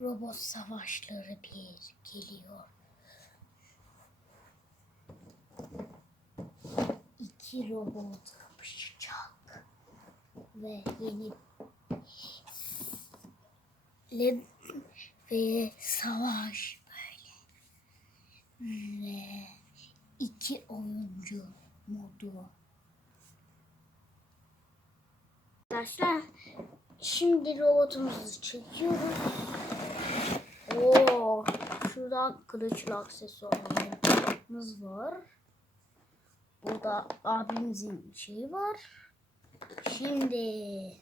Robot savaşları bir geliyor. İki robot kapışacak. Ve yeni Le ve savaş böyle. Ve iki oyuncu modu. Arkadaşlar şimdi robotumuzu çekiyoruz. Oo, şurada kılıçlı aksesuarlarımız var. Burada abimizin şeyi var. Şimdi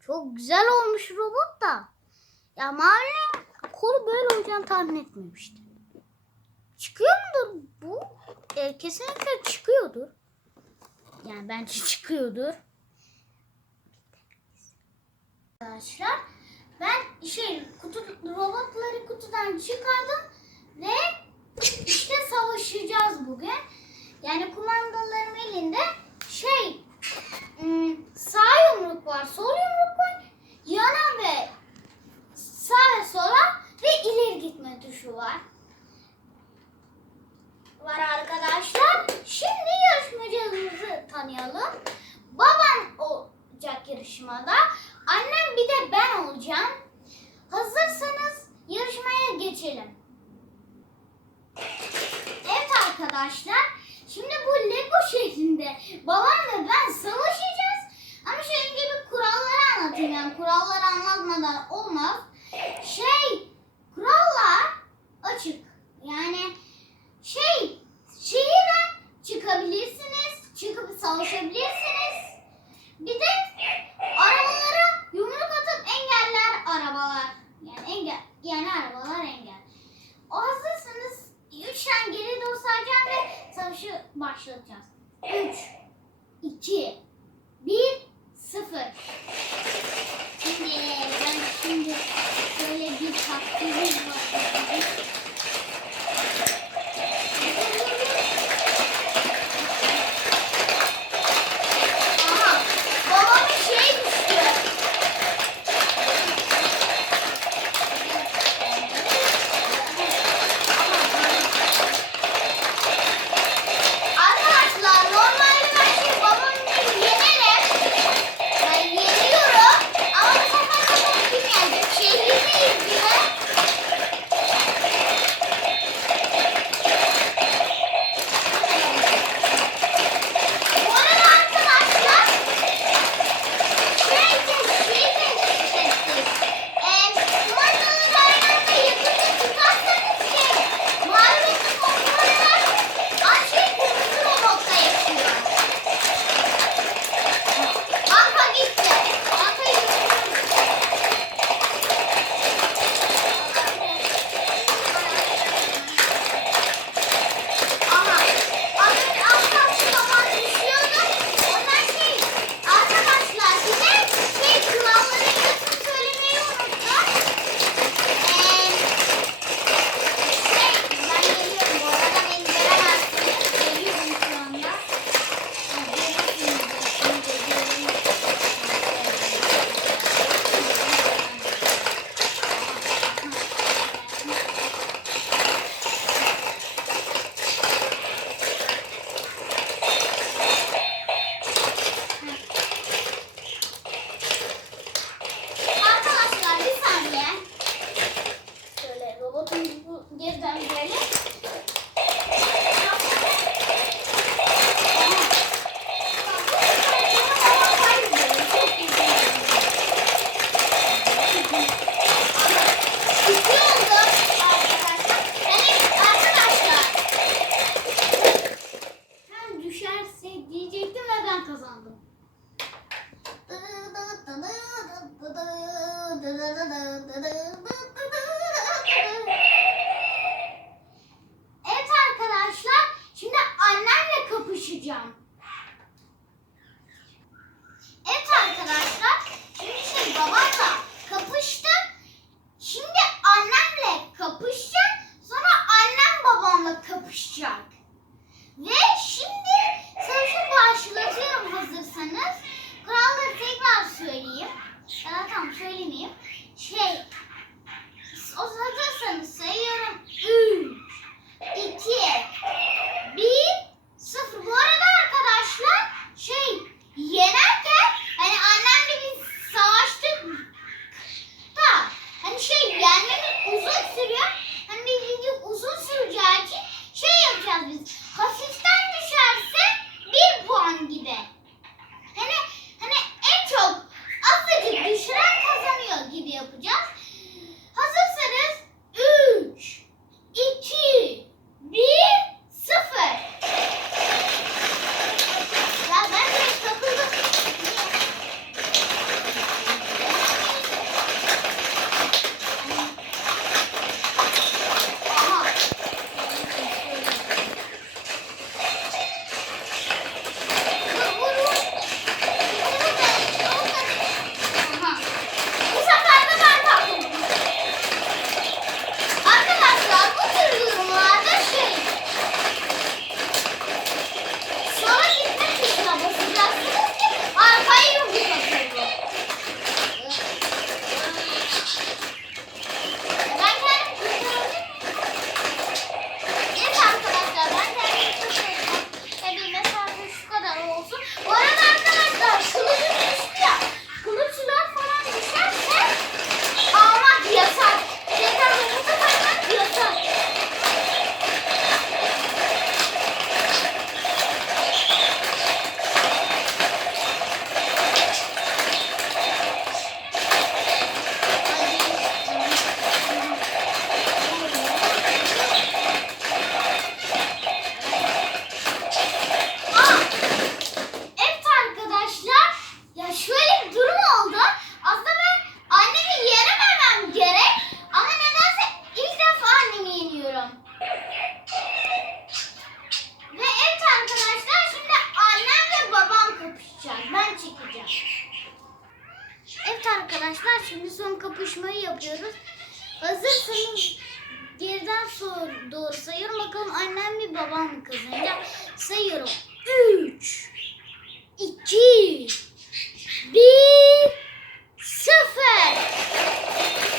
çok güzel olmuş robot da. Ya mavi kolu böyle olacağını tahmin etmemiştim. Çıkıyor mudur bu? E, kesinlikle çıkıyordur. Yani bence çıkıyordur. Arkadaşlar ben şey kutu robotları kutudan çıkardım ve işte savaşacağız bugün. Yani kumandalarım elinde şey ım, sağ yumruk var, sol yumruk var, yana ve sağa sola ve ileri gitme tuşu var. Var arkadaşlar. Şimdi yarışmacılarımızı tanıyalım. Babam olacak yarışmada. Annem bir de ben olacağım. Hazırsanız yarışmaya geçelim. Evet arkadaşlar. Şimdi bu Lego şeklinde babam ve ben savaşacağız. Ama şu önce bir kuralları anlatayım. Yani kuralları anlatmadan olmaz. Şey, kurallar açık. Yani şey, şehirden çıkabilirsiniz. Çıkıp savaşabilirsiniz. Bir de arabalara yumruk atıp engeller arabalar. Yani engel, yani arabalar engel. O hazırsanız 3 tane geri doğru sayacağım ve savaşı başlatacağız. 3, 2, 1, 0. Şimdi ben şimdi şöyle bir taktiğimiz var. chrzciak. arkadaşlar şimdi son kapışmayı yapıyoruz. Hazırsanız geriden doğru sayıyorum. Bakalım annem mi babam mı kazanacak. Sayıyorum. 3 2 1 0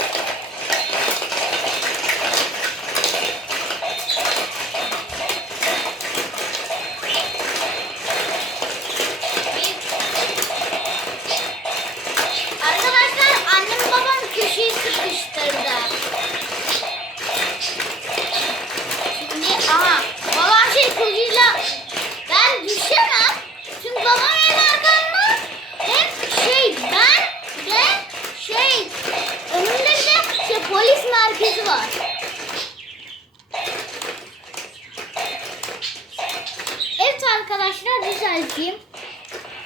arkadaşlar düzelteyim.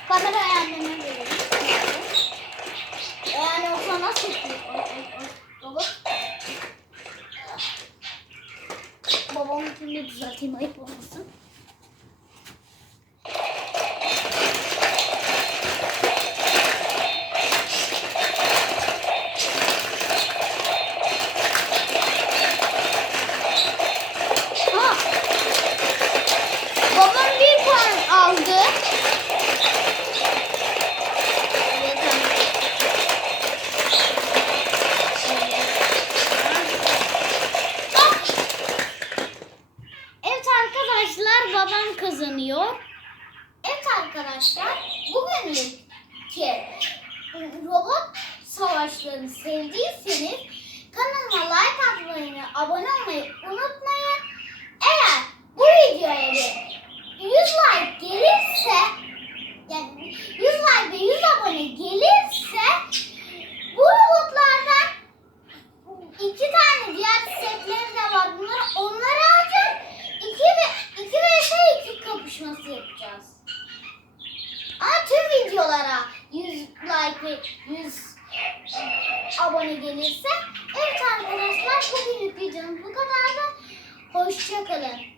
Kamera ayarlarına gelelim. Yani olsa nasıl olur? Babamın filmi düzelteyim ayıp olmasın. abone olmayı unutmayın. Eğer bu videoya 100 like gelirse yani 100 like ve 100 abone gelirse bu robotlardan iki tane diğer setleri de var. Bunları onları alacağım. İki ve iki ve şey kapışması yapacağız. Ama tüm videolara 100 like ve 100 abone gelirse. Evet arkadaşlar bugünlük videomuz bu kadardı. Hoşçakalın.